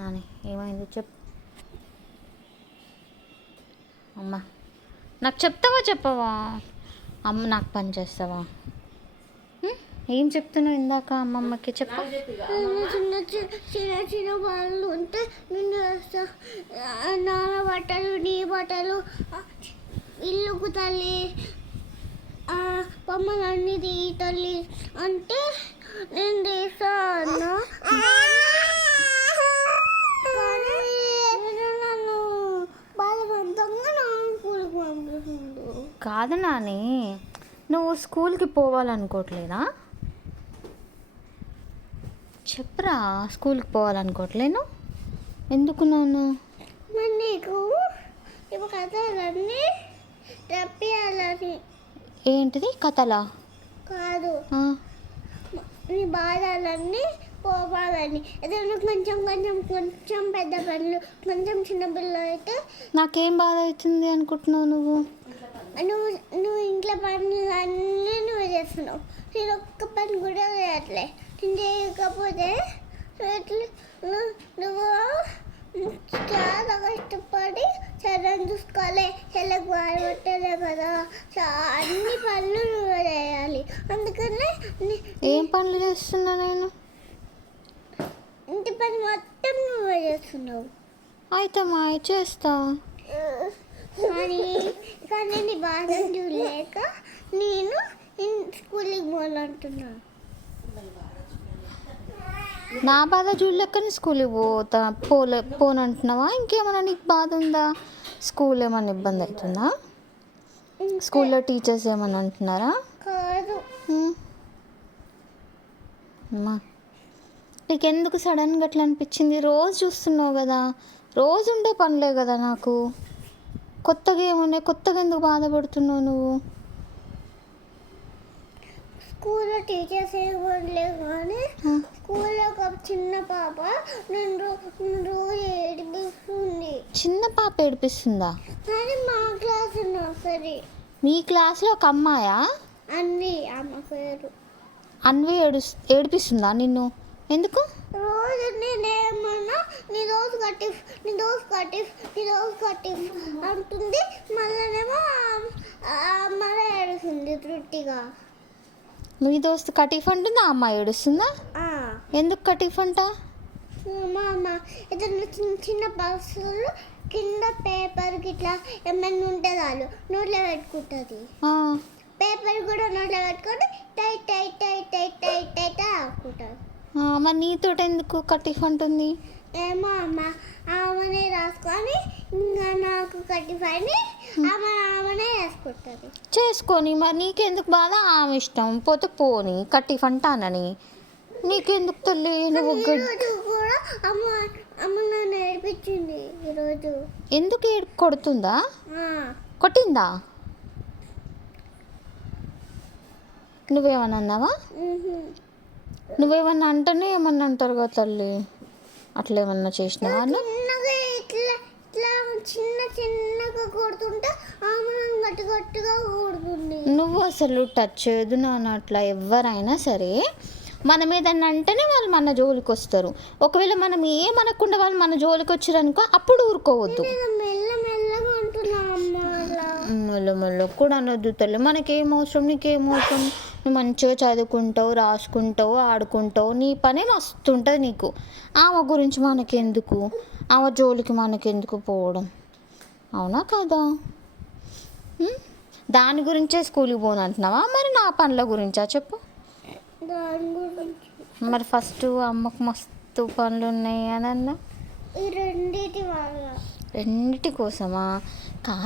అని ఏమైంది చెప్పు. అమ్మ నాకు చెప్తావా చెప్పవా? అమ్మ నాకు పని చేస్తావా? ఏం చెప్తున్నావు ఇందాక అమ్మమ్మకి చెప్పు. చిన్న చిన్న చిన్న చిన్న పనులు ఉంటే నేను చేస్తా. ఆ, నాన్న బట్టలు నీ బట్టలు ఇల్లుకు తల్లి ఆ, బొమ్మలు అన్ని తీ తల్లి. అంటే నేను చేస్తాను కానీ మీరు నన్ను బలవంతంగా నా స్కూల్కి పంపిస్తుండు కాదు నాని నువ్వు స్కూల్కి పోవాలనుకోవట్లేదా చెప్పురా స్కూల్కి పోవాలనుకోవట్లేను ఎందుకు నాను? మరి నీకు ఇప్పుడు కథలన్నీ రప్పియాలని ఏంటిది కథలా? కాదు. నీ బాధలన్నీ పోవాలని. ఏదైనా కొంచెం కొంచెం కొంచెం పెద్ద పనులు కొంచెం చిన్న పిల్లలు అయితే నాకేం బాధ అవుతుంది అనుకుంటున్నావు నువ్వు? నువ్వు నువ్వు ఇంట్లో పనులు అన్నీ నువ్వు చేస్తున్నావు. నేను ఒక్క పని కూడా చేయట్లే. నేను చేయకపోతే నువ్వు- నువ్వు చాలా కష్టపడి చదువు చూసుకోవాలి. చెల్లెకు బాగా పెట్టలే కదా. చా- అన్ని పనులు నువ్వు చేయాలి. అందుకనే ఏం పనులు చేస్తున్నా నేను? ఇంటి పని మొత్తం నువ్వే చేస్తున్నావు. అయితే మా చేస్తా. కానీ కానీ నీ బాధ చూడలేక నేను స్కూల్కి పోవాలంటున్నా. నా బాధ చూడలేకని స్కూల్కి పోతా. పోలే పోనంటున్నావా? ఇంకేమైనా నీకు బాధ ఉందా? స్కూల్ ఏమైనా ఇబ్బంది అవుతుందా? స్కూల్లో టీచర్స్ ఏమైనా అంటున్నారా? కాదు. అమ్మా. నీకెందుకు సడన్గా అట్లా అనిపించింది? రోజు చూస్తున్నావు కదా. రోజు ఉండే పనులే కదా నాకు. కొత్తగా ఏమున్నాయి? కొత్తగా ఎందుకు బాధపడుతున్నావు నువ్వు? స్కూల్లో టీచర్స్ ఏమనలేదు కానీ స్కూల్లో ఒక చిన్న పాప నన్ను రోజు ఏడిపిస్తుంది. చిన్న పాప ఏడిపిస్తుందా? కానీ మా క్లాస్ నర్సరీ. మీ క్లాస్లో ఒక అమ్మాయా? అన్ని అమ్మ పేరు. అన్వి ఏడు ఏడిపిస్తుందా నిన్ను? ఎందుకు? రోజు నేనేమన్నా నీ రోజు కట్టి నీ రోజు కట్టి నీ రోజు కట్టి అంటుంది మళ్ళనేమో మళ్ళీ ఏడుస్తుంది తృప్తిగా మీ దోస్తు కటీఫ్ అంటుంది ఆ అమ్మాయి ఏడుస్తుందా ఎందుకు కటీఫ్ అంట మా అమ్మ ఏదైనా చిన్న చిన్న బాక్సులు కింద పేపర్ ఇట్లా ఏమైనా ఉంటే చాలు నోట్లో పెట్టుకుంటుంది పేపర్ కూడా నోట్లో పెట్టుకొని tight tight tight tight tight tight ఆడుకుంటుంది ఆ, మరి నీతోటి ఎందుకు కటీఫ్ అంటుంది? ఏమో అమ్మ ఆమెనే రాసుకొని ఇంకా నాకు కట్టిపోయి ఆమె ఆమెనే వేసుకుంటుంది చేసుకొని మరి నీకెందుకు బాధ? ఆమె ఇష్టం. పోతే పోని కటీఫ్ అంటానని. నీకెందుకు తల్లి? నువ్వు కూడా అమ్మ అమ్మ నన్ను నేర్పించింది ఈరోజు ఎందుకు ఏడు కొడుతుందా? కొట్టిందా? నువ్వేమన్నా అన్నావా. నువ్వేమన్నా అంటేనే ఏమన్నా అంటారు కదా తల్లి? అట్లా ఏమన్నా ఇట్లా చిన్న చిన్నగా కొడుతుంటే ఆమె నన్ను గట్టి గట్టిగా కొడుతుంది. నువ్వు అసలు టచ్ చేయదు నాన్న అట్లా ఎవరైనా సరే. మనం ఏదన్నా అంటేనే వాళ్ళు మన జోలికి వస్తారు. ఒకవేళ మనం ఏమనకుండా వాళ్ళు మన జోలికి వచ్చారనుకో అప్పుడు ఊరుకోవద్దు. మెల్ల మెల్ల కూడా అనొద్దు తల్లి. మనకేం అవసరం నీకేం అవసరం? నువ్వు మంచిగా చదువుకుంటావు రాసుకుంటావు ఆడుకుంటావు నీ పనే మస్తు ఉంటుంది నీకు. ఆమె గురించి మనకెందుకు? ఆమె జోలికి మనకెందుకు పోవడం? అవునా కదా? దాని గురించే స్కూల్కి పోను అంటున్నావా? మరి నా పనుల గురించా చెప్పు. మరి ఫస్ట్ అమ్మకు మస్తు పనులు ఉన్నాయి అని అన్నా. రెండిటి కోసమా? కా